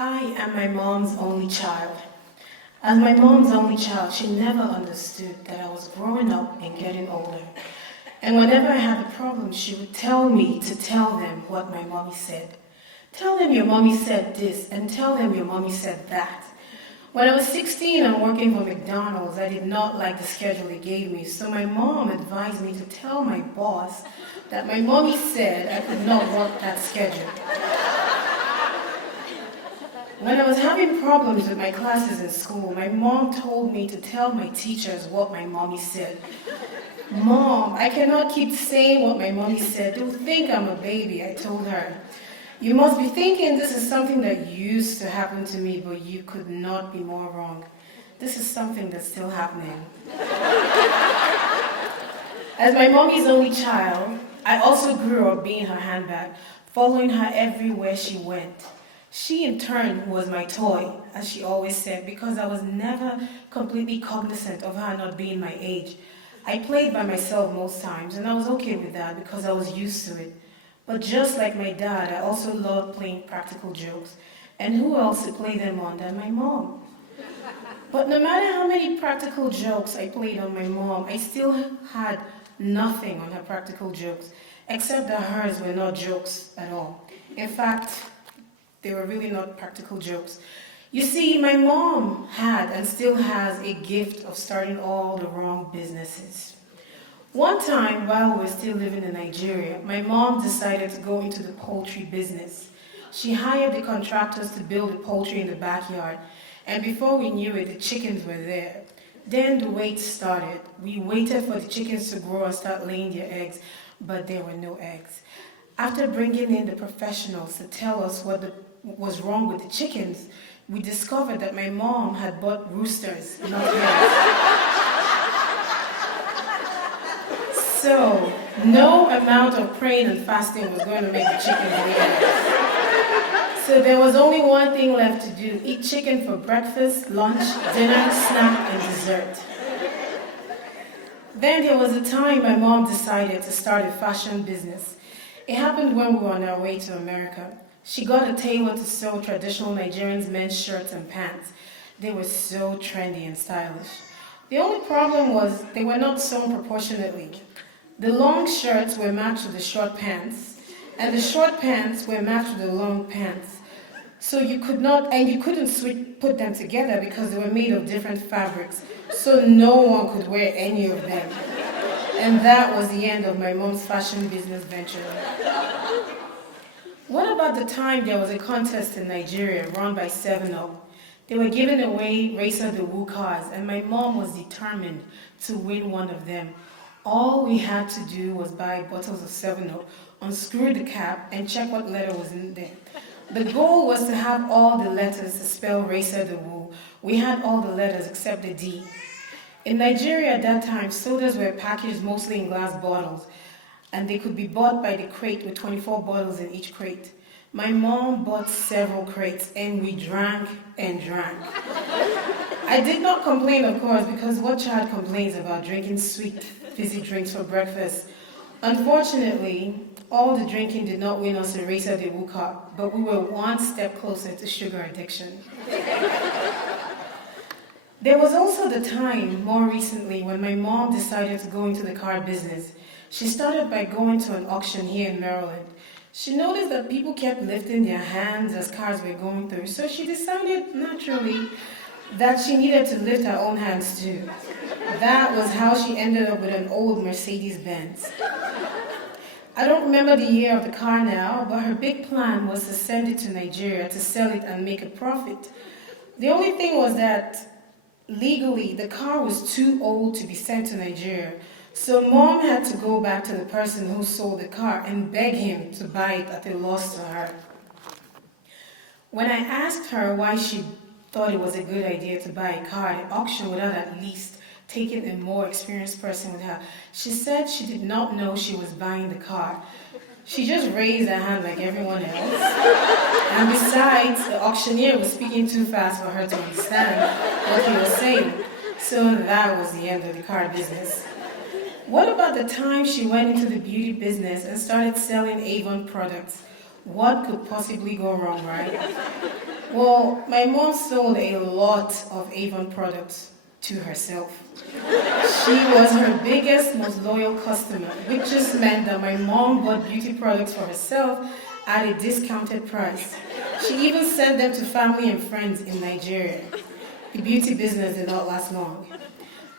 I am my mom's only child. As my mom's only child, she never understood that I was growing up and getting older. And whenever I had a problem, she would tell me to tell them what my mommy said. Tell them your mommy said this, and tell them your mommy said that. When I was 16 and working for McDonald's, I did not like the schedule they gave me, so my mom advised me to tell my boss that my mommy said I could not work that schedule. When I was having problems with my classes in school, my mom told me to tell my teachers what my mommy said. Mom, I cannot keep saying what my mommy said. They'll think I'm a baby, I told her. You must be thinking this is something that used to happen to me, but you could not be more wrong. This is something that's still happening. As my mommy's only child, I also grew up being her handbag, following her everywhere she went. She, in turn, was my toy, as she always said, because I was never completely cognizant of her not being my age. I played by myself most times, and I was okay with that because I was used to it. But just like my dad, I also loved playing practical jokes. And who else to play them on than my mom? But no matter how many practical jokes I played on my mom, I still had nothing on her practical jokes, except that hers were not jokes at all. In fact, they were really not practical jokes. You see, my mom had and still has a gift of starting all the wrong businesses. One time, while we were still living in Nigeria, my mom decided to go into the poultry business. She hired the contractors to build the poultry in the backyard, and before we knew it, the chickens were there. Then the wait started. We waited for the chickens to grow and start laying their eggs, but there were no eggs. After bringing in the professionals to tell us what was wrong with the chickens, we discovered that my mom had bought roosters, not eggs. So, no amount of praying and fasting was going to make the chickens lay eggs. So there was only one thing left to do: eat chicken for breakfast, lunch, dinner, snack, and dessert. Then there was a time my mom decided to start a fashion business. It happened when we were on our way to America. She got a tailor to sew traditional Nigerian men's shirts and pants. They were so trendy and stylish. The only problem was they were not sewn proportionately. The long shirts were matched with the short pants, and the short pants were matched with the long pants. So you couldn't put them together because they were made of different fabrics, so no one could wear any of them. And that was the end of my mom's fashion business venture. What about the time there was a contest in Nigeria run by 7-Up? They were giving away Racer the Woo cars, and my mom was determined to win one of them. All we had to do was buy bottles of 7-Up, unscrew the cap, and check what letter was in there. The goal was to have all the letters to spell Racer the Woo. We had all the letters except the D. In Nigeria at that time, sodas were packaged mostly in glass bottles, and they could be bought by the crate with 24 bottles in each crate. My mom bought several crates, and we drank and drank. I did not complain, of course, because what child complains about drinking sweet, fizzy drinks for breakfast? Unfortunately, all the drinking did not win us a Racer de Woo cup, but we were one step closer to sugar addiction. There was also the time, more recently, when my mom decided to go into the car business. She started by going to an auction here in Maryland. She noticed that people kept lifting their hands as cars were going through, so she decided, naturally, that she needed to lift her own hands too. That was how she ended up with an old Mercedes-Benz. I don't remember the year of the car now, but her big plan was to send it to Nigeria to sell it and make a profit. The only thing was that, legally, the car was too old to be sent to Nigeria. So Mom had to go back to the person who sold the car and beg him to buy it at a loss to her. When I asked her why she thought it was a good idea to buy a car at an auction without at least taking a more experienced person with her, she said she did not know she was buying the car. She just raised her hand like everyone else. And besides, the auctioneer was speaking too fast for her to understand what he was saying. So that was the end of the car business. What about the time she went into the beauty business and started selling Avon products? What could possibly go wrong, right? Well, my mom sold a lot of Avon products to herself. She was her biggest, most loyal customer, which just meant that my mom bought beauty products for herself at a discounted price. She even sent them to family and friends in Nigeria. The beauty business did not last long.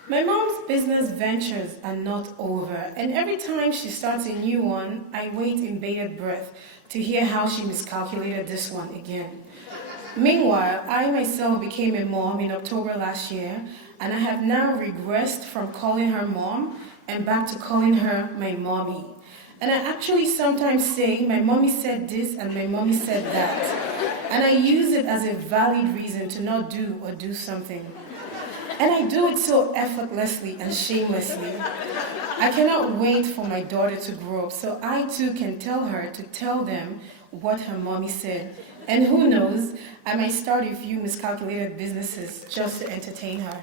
My mom's business ventures are not over, and every time she starts a new one, I wait in bated breath to hear how she miscalculated this one again. Meanwhile, I myself became a mom in October last year, and I have now regressed from calling her mom and back to calling her my mommy. And I actually sometimes say, my mommy said this and my mommy said that. And I use it as a valid reason to not do or do something. And I do it so effortlessly and shamelessly. I cannot wait for my daughter to grow up so I too can tell her to tell them what her mommy said. And who knows, I might start a few miscalculated businesses just to entertain her.